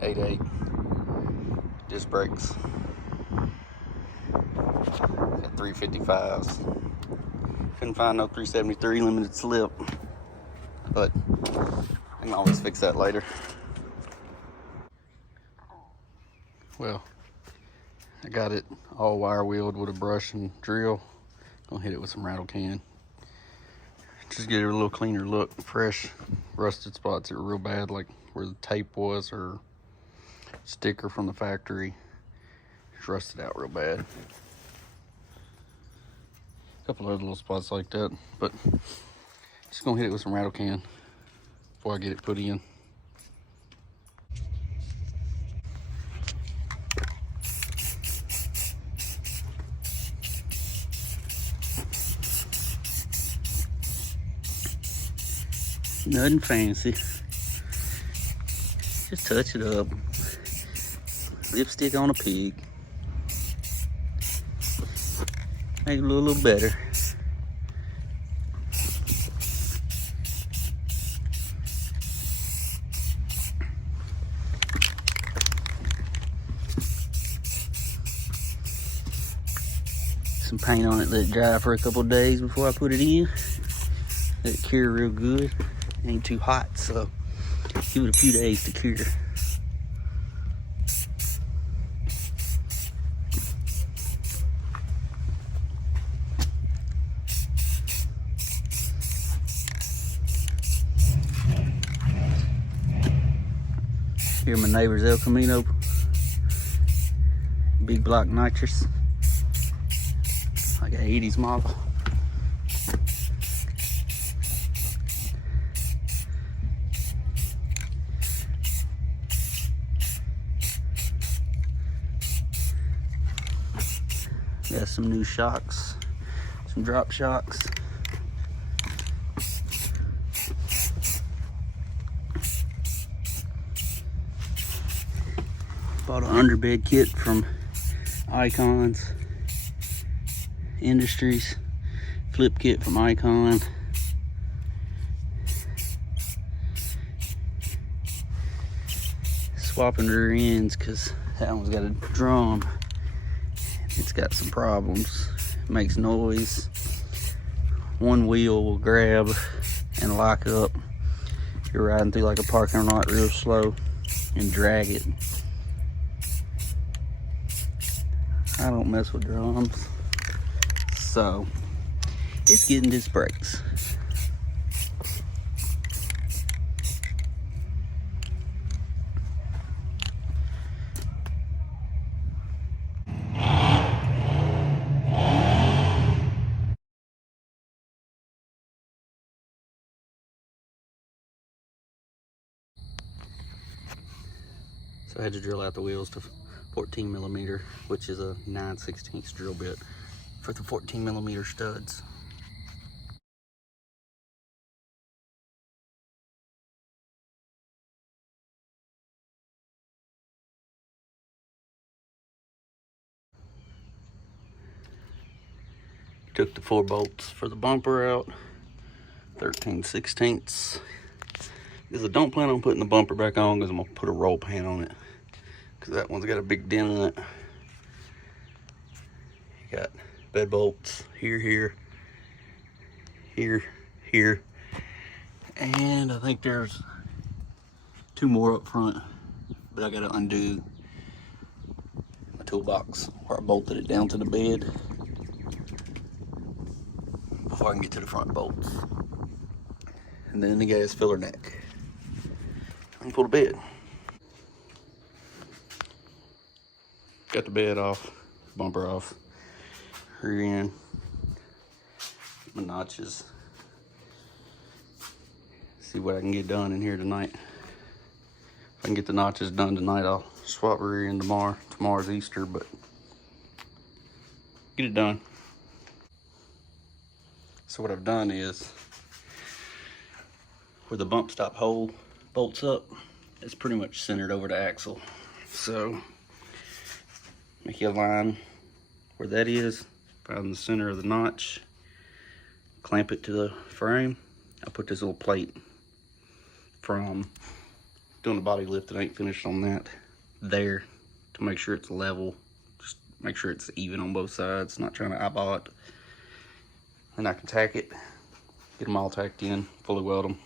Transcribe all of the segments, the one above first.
8.8 disc brakes at 355s. Couldn't find no 373 limited slip, but I can always fix that later. Well, I got it all wire wheeled with a brush and drill. Gonna hit it with some rattle can. Just get it a little cleaner look, fresh. Rusted spots are real bad, like where the tape was or sticker from the factory. It's rusted out real bad. A couple other little spots like that, but just gonna hit it with some rattle can before I get it put in. Nothing fancy. Just touch it up. Lipstick on a pig. Make it look a little better. Some paint on it, let it dry for a couple days before I put it in. Let it cure real good. Ain't too hot, so give it a few days to cure. Here my neighbor's El Camino big block nitrous, like an 80s model. Got some new shocks, some drop shocks. Bought an underbed kit from Icons Industries, flip kit from Icon. Swapping rear ends because that one's got a drum. It's got some problems. It makes noise. One wheel will grab and lock up. You're riding through like a parking lot real slow and drag it. I don't mess with drums, so it's getting disc brakes. So I had to drill out the wheels to 14 millimeter, which is a 9/16 drill bit for the 14 millimeter studs. Took the 4 bolts for the bumper out, 13/16. Because I don't plan on putting the bumper back on, because I'm gonna put a roll pan on it, because that one's got a big dent in it. You got bed bolts here, here, and I think there's 2 more up front, but I gotta undo my toolbox where I bolted it down to the bed before I can get to the front bolts. And then the gas filler neck. I can pull the bed. Got the bed off, bumper off, rear end, my notches. See what I can get done in here tonight. If I can get the notches done tonight, I'll swap rear end tomorrow. Tomorrow's Easter, but get it done. So what I've done is, where the bump stop hole bolts up, it's pretty much centered over the axle. So make you a line where that is, find the center of the notch, clamp it to the frame. I put this little plate from doing the body lift, it ain't finished on that there to make sure it's level. Just make sure it's even on both sides, not trying to eyeball it. Then I can tack it, get them all tacked in, fully weld them.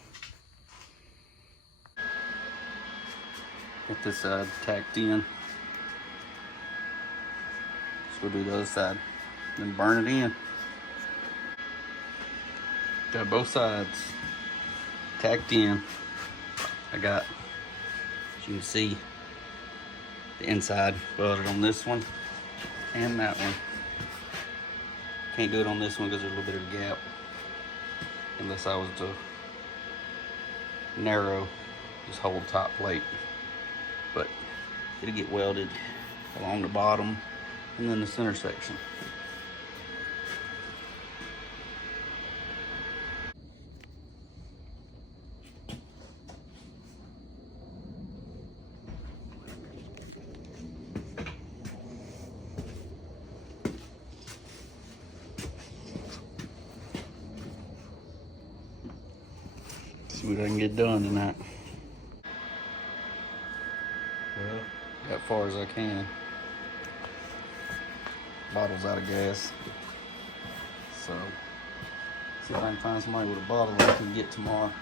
Get this side tacked in. So we'll do the other side, then burn it in. Got both sides tacked in. I got, as you can see, the inside welded on this one and that one. Can't do it on this one because there's a little bit of a gap, unless I was to narrow this whole top plate. But it'll get welded along the bottom and then the center section. See what I can get done tonight. Well, got as far as I can. Bottle's out of gas. So, see if I can find somebody with a bottle I can get tomorrow.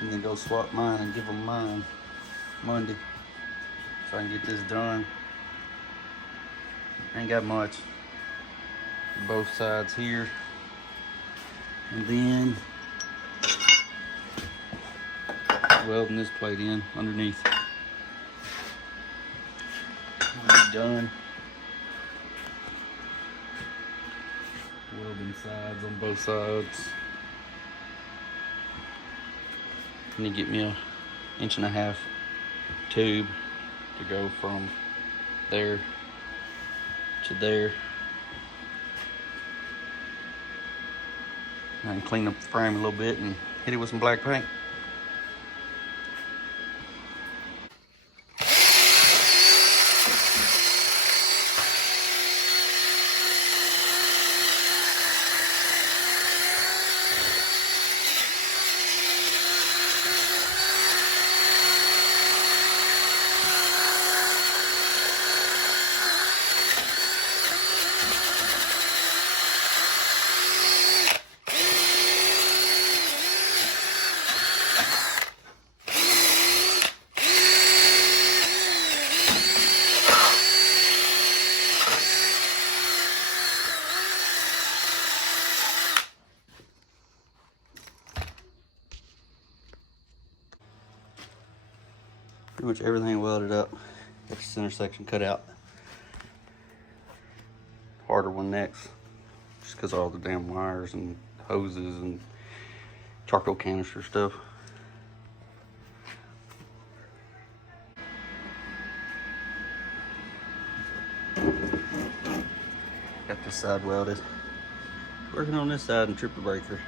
And then go swap mine and give them mine Monday. So I can get this done. Ain't got much. Both sides here. And then welding this plate in underneath. Be done. Welding sides on both sides. I need to get me a 1.5 inch tube to go from there to there. I can clean up the frame a little bit and hit it with some black paint. Pretty much everything welded up. Got the center section cut out. Harder one next, just because of all the damn wires and hoses and charcoal canister stuff. Got this side welded. Working on this side and tripped the breaker.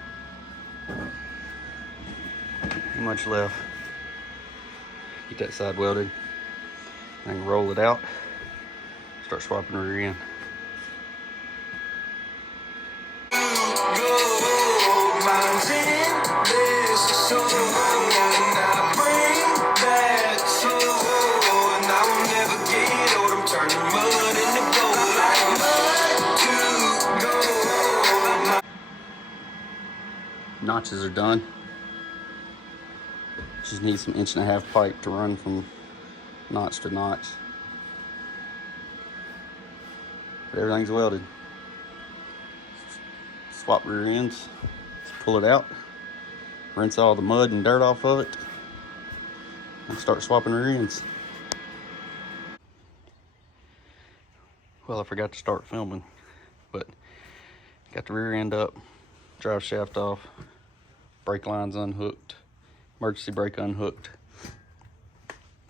Not much left. Get that side welded. I can roll it out. Start swapping her in. Notches are done. Just need some 1.5 inch pipe to run from notch to notch. But everything's welded. Swap rear ends. Let's pull it out. Rinse all the mud and dirt off of it. And start swapping rear ends. Well, I forgot to start filming, but got the rear end up, drive shaft off, brake lines unhooked, emergency brake unhooked.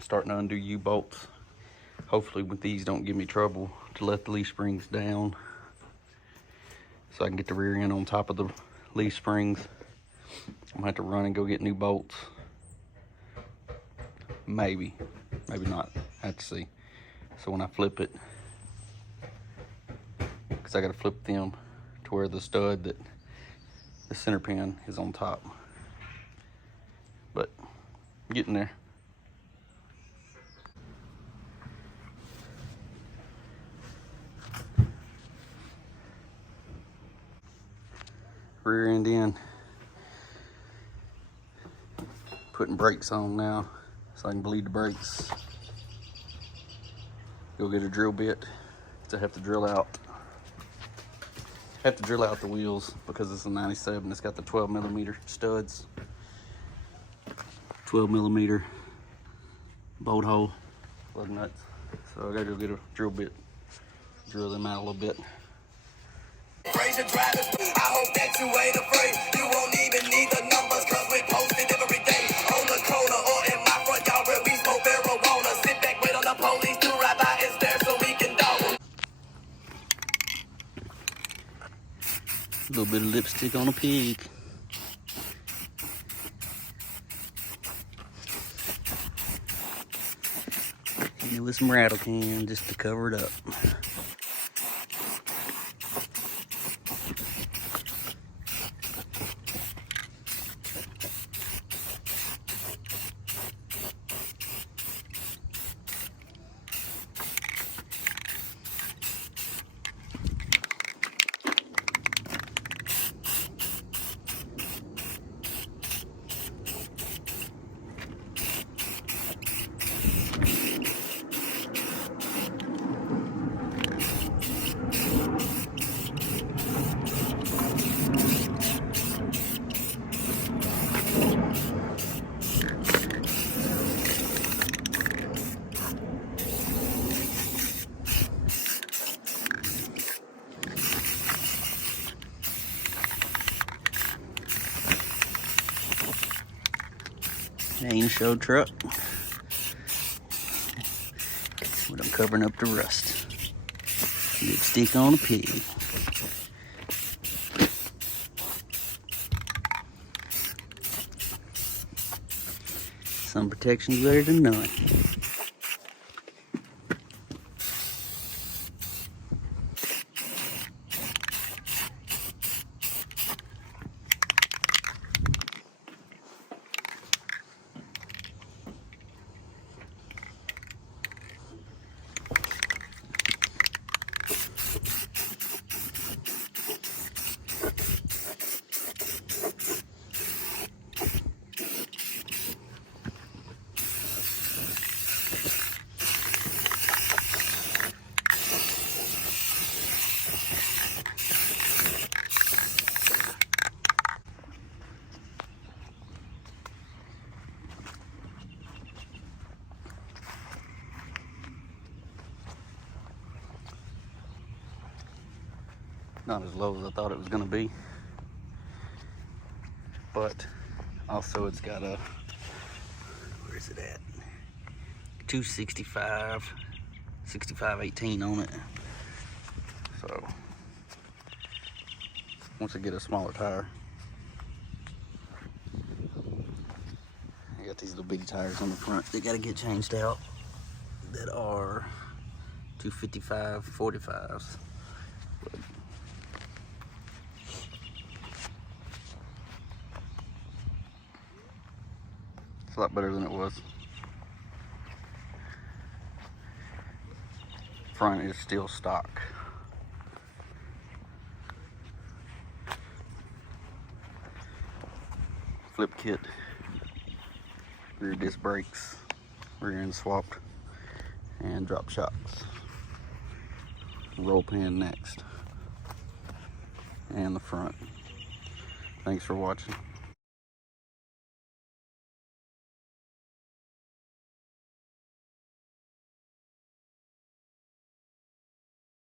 Starting to undo U-bolts. Hopefully with these don't give me trouble to let the leaf springs down, so I can get the rear end on top of the leaf springs. I'm gonna have to run and go get new bolts. Maybe not, I have to see. So when I flip it, because I gotta flip them to where the stud that the center pin is on top. But I'm getting there. rear end in. Putting brakes on now so I can bleed the brakes. Go get a drill bit to have to drill out. Have to drill out the wheels because it's a 97. It's got the 12mm studs, 12mm bolt hole, plug nuts. So I gotta go get a drill bit, drill them out a little bit. I hope that you ain't afraid. You won't even need the numbers, cause we post it every day. On the corner or in my front yard where we smoke marijuana. Sit back, wait on the police to ride by and stare so we can dog. A little bit of lipstick on a pig. And it was some rattle can just to cover it up. Ain't show truck, but I'm covering up the rust. Lipstick on a pig. Some protection's better than none. Not as low as I thought it was going to be, but also it's got a, where's it at, 265, 65/18 on it. So once I get a smaller tire, I got these little bitty tires on the front. They got to get changed out. That are 255 45s. It's a lot better than it was. Front is still stock. Flip kit, rear disc brakes, rear end swapped, and drop shocks. Roll pan next, and the front. Thanks for watching.